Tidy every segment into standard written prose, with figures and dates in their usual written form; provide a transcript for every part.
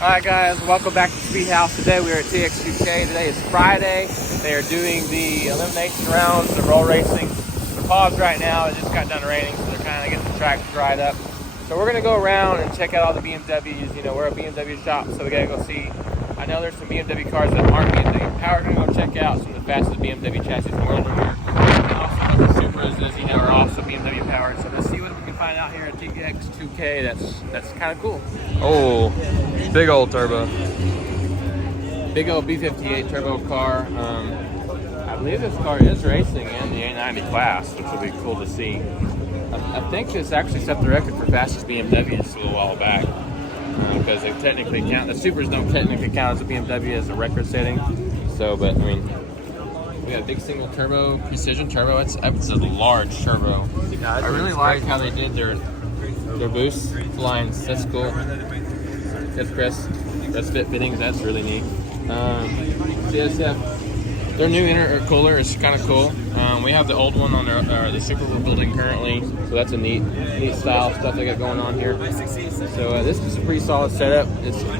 Alright guys, welcome back to Speedhaus. Today we are at TX2K. Today is Friday. They are doing the elimination rounds, the roll racing. They're paused right now. It just got done raining, so they're kind of getting the track dried up. So we're going to go around and check out all the BMWs. You know, we're a BMW shop, so we got to go see. I know there's some BMW cars that aren't BMW powered. We're going to go check out some of the fastest BMW chassis in the world over here. And also the supras, as you know, are also BMW powered. So let's see what we can find out here at TX2K. That's kind of cool. Oh, big old turbo. Big old B58 turbo car. I believe this car is racing in the A90 class, which will be cool to see. I think this actually set the record for fastest BMW just a little while back. Because they technically count, the supers don't technically count as a BMW as a record setting. So, but I mean, we got a big single turbo, precision turbo. It's a large turbo. I really like how they did their boost lines. That's cool. That's press fit fittings. That's really neat. CSF, their new intercooler is kind of cool. We have the old one on the Super we're building currently, so that's a neat style stuff they got going on here. So this is a pretty solid setup.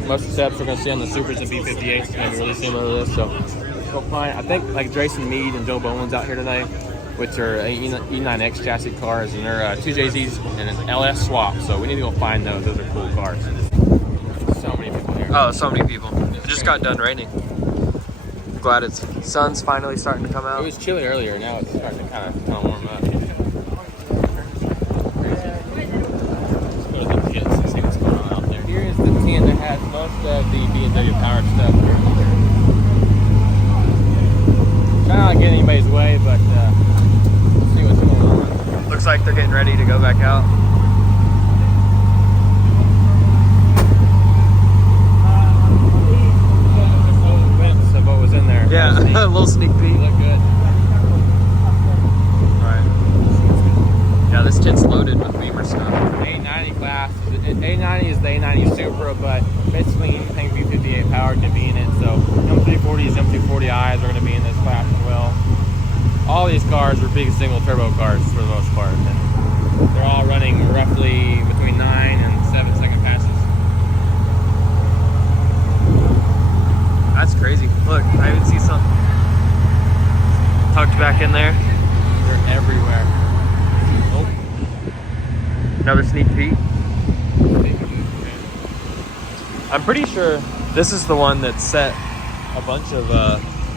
Most of the setups we're going to see on the Supers and B58s is going to be really similar to this. So let's go find. I think like Jason Mead and Joe Boland's out here tonight, which are E9X chassis cars, and they're 2JZs and an LS swap. So we need to go find those. Those are cool cars. So many people here. Oh, so many people. It just got done raining. I'm glad it's sun's finally starting to come out. It was chilly earlier. Now it's starting to kind of warm up. Let's go to the kits and see what's going on out there. Here is the tin that has most of the BMW powered stuff. Trying not to get anybody's way, but let's see what's going on. Looks like they're getting ready to go back out. What was in there? Yeah, a little sneak peek. Look good. Alright. Yeah, this kit's loaded with Beamer stuff. A90 class. A90 is the A90 Supra, but basically anything B58 powered can be in it. So M240s, M240i's are going to be in this class as well. All these cars are big single turbo cars for the most part. And they're all running roughly between 9 and 7 second passes. That's crazy. Look, I even see some tucked back in there. They're everywhere. Oh. Another sneak peek. I'm pretty sure this is the one that set a bunch of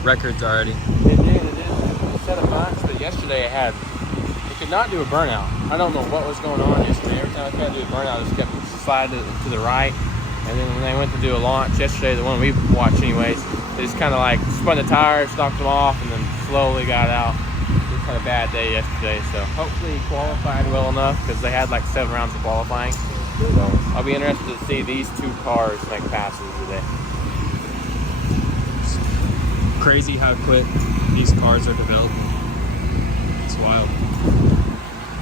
records already. It did. It set a bunch, but yesterday it could not do a burnout. I don't know what was going on yesterday. Every time I tried to do a burnout, it just kept sliding to the right. And then when they went to do a launch yesterday, the one we watched anyways, they just kind of like spun the tires, knocked them off, and then slowly got out. It was kind of a bad day yesterday, so hopefully he qualified well enough because they had like 7 rounds of qualifying. So I'll be interested to see these 2 cars make passes today. It's crazy how quick these cars are developing. It's wild.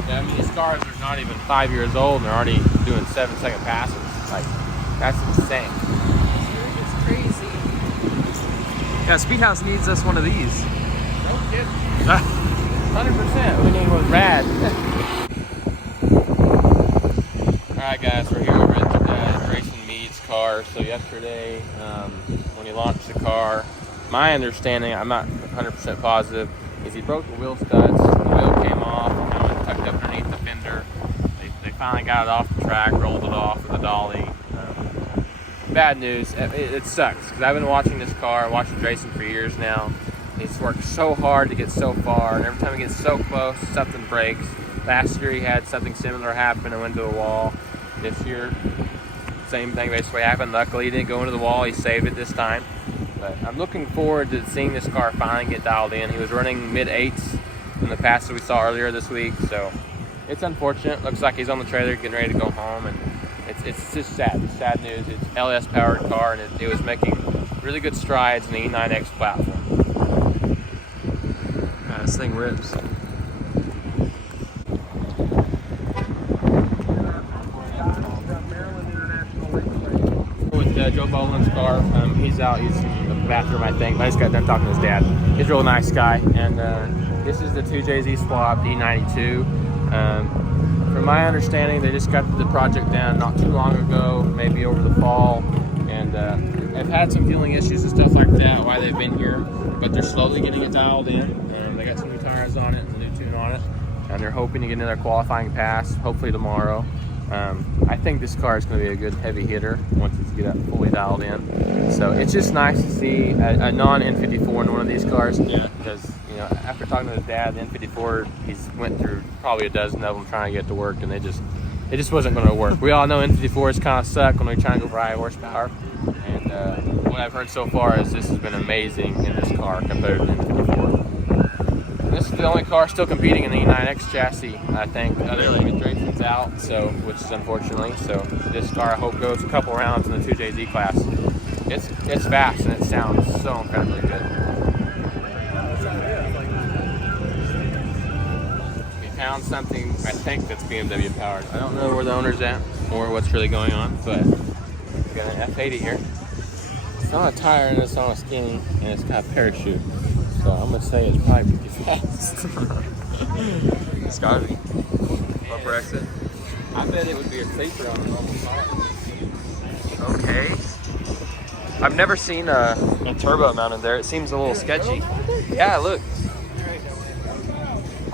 Yeah, I mean these cars are not even 5 years old and they're already doing 7 second passes. Like, that's insane. It's crazy. Yeah, Speedhaus needs us one of these. No kidding. 100%. We need one rad. Alright guys, we're here over at Jason Mead's car. So yesterday, when he launched the car, my understanding, I'm not 100% positive, is he broke the wheel studs. The wheel came off, and tucked up underneath the fender. They finally got it off the track, rolled it off with a dolly. Bad news. It sucks because I've been watching this car, watching Jason for years now. He's worked so hard to get so far, and every time he gets so close, something breaks. Last year he had something similar happen and went to a wall. This year, same thing basically happened. Luckily he didn't go into the wall, he saved it this time. But I'm looking forward to seeing this car finally get dialed in. He was running mid-8s in the passes we saw earlier this week, so it's unfortunate. Looks like he's on the trailer getting ready to go home, and it's just sad. It's sad news. It's an LS powered car, and it was making really good strides in the E9X platform. Yeah, this thing rips. With Joe Boland's car, he's out. He's in the bathroom, I think. I just got done talking to his dad. He's a real nice guy, and this is the 2JZ swap E92. From my understanding, they just got the project done not too long ago, maybe over the fall, and had some fueling issues and stuff like that while they've been here, but they're slowly getting it dialed in. They got some new tires on it and a new tune on it, and they're hoping to get another qualifying pass, hopefully tomorrow. I think this car is going to be a good heavy hitter once it's fully dialed in. So it's just nice to see a non-N54 in one of these cars. Yeah. Because, you know, after talking to his dad, the N54, he's went through probably a dozen of them trying to get to work, and it just wasn't going to work. We all know N54s kind of suck when we try to go for high horsepower. And what I've heard so far is this has been amazing in this car compared to the N54. And this is the only car still competing in the E9X chassis, I think. The other Drayson's out, so which is unfortunately. So this car I hope goes a couple rounds in the 2JZ class. It's fast and it sounds so incredibly good. We found something I think that's BMW powered. I don't know where the owner's at or what's really going on, but we got an F80 here. It's not a tire and it's on a skinny and it's got a parachute. So I'm gonna say it's probably pretty fast. It's gotta be. Bumper exit. I bet it would be a safer on a normal car. Okay. I've never seen a turbo mounted there. It seems a little sketchy. Yeah, look.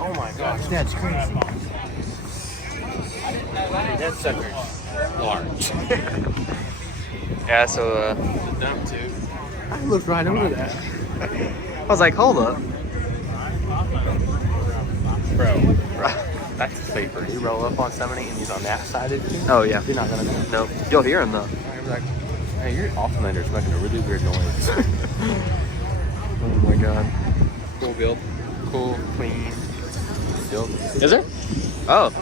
Oh my gosh, that's crazy. That sucker's large. Yeah, so The dump tube. I looked right over that. I was like, hold up. Bro, that's safer. You roll up on somebody and he's on that side of you. Oh yeah. You're not gonna know. No, you'll hear him though. You're like, hey, your alternator's making a really weird noise. Oh my god. Cool build. Cool, clean build. Is there? Oh.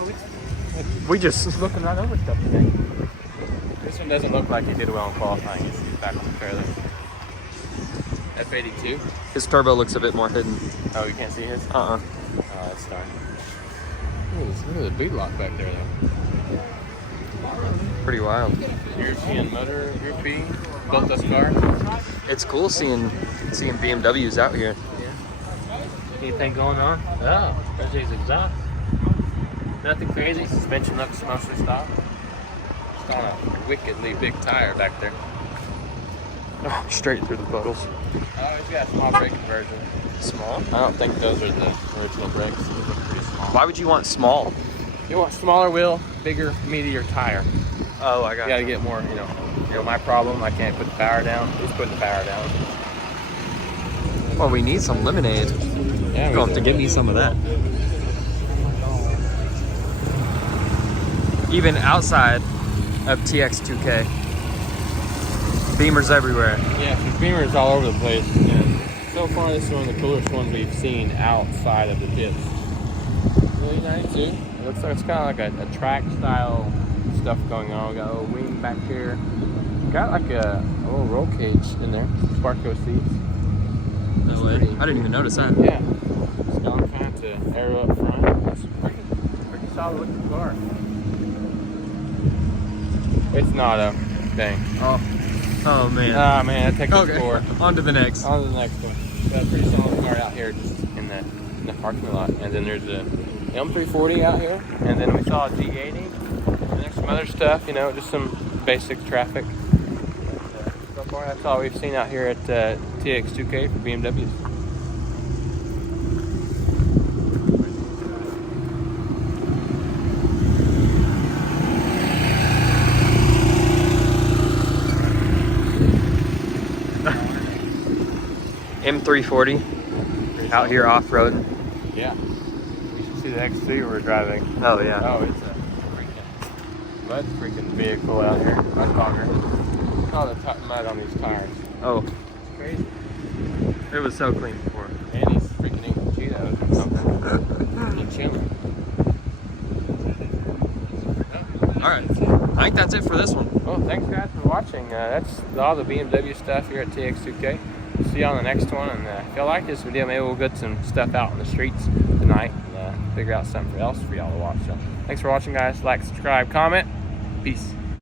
We just Looking right over stuff today. This one doesn't look like he did well in qualifying. He's back on the trailer. F82. his turbo looks a bit more hidden. Oh, you can't see his? Uh-uh. Oh, that's fine. Look at the boot lock back there, though. Pretty wild. European motor groupie built this car. It's cool seeing BMWs out here. Yeah. Anything going on? Oh, there's his exhaust. Nothing crazy. Suspension looks mostly stock. Just on a wickedly big tire back there. Oh, straight through the puddles. Oh, it's got a small brake conversion. Small? I don't think those are the original brakes. These look pretty small. Why would you want small? You want smaller wheel, bigger, meatier tire. Oh, I got You gotta get more, you know, my problem, I can't put the power down. Just put the power down. Well, we need some lemonade. Yeah, You'll have to give me some of that. Even outside of TX2K, Beamers everywhere. Yeah, there's Beamers all over the place. And so far, this is one of the coolest ones we've seen outside of the pits. Really nice too. It looks like it's kind of like a track style stuff going on. We got a little wing back here. Got like a little roll cage in there. Sparco seats. No way. I didn't even notice that. Yeah. Skunk fan to aero up front. It's pretty solid looking car. It's not a thing. Oh man. Ah man, that takes us forward. On to the next. On to the next one. Got a pretty solid car out here just in the parking lot. And then there's the M240i out here. And then we saw a G80. And there's some other stuff, you know, just some basic traffic. So far that's all we've seen out here at TX2K for BMWs. M340 out here off-roading. Yeah. You should see the X3 we're driving. Oh yeah. Oh, it's a freaking vehicle out here. Mud fogger. Look at all the mud on these tires. Oh, It's crazy. it was so clean before. And he's freaking eating Cheetos or something. He's chilling. All right. I think that's it for this one. Well, thanks guys for watching. That's all the BMW stuff here at TX2K. See you on the next one. And if y'all like this video, maybe we'll get some stuff out in the streets tonight and figure out something else for y'all to watch. So thanks for watching, guys. Like, subscribe, comment. Peace.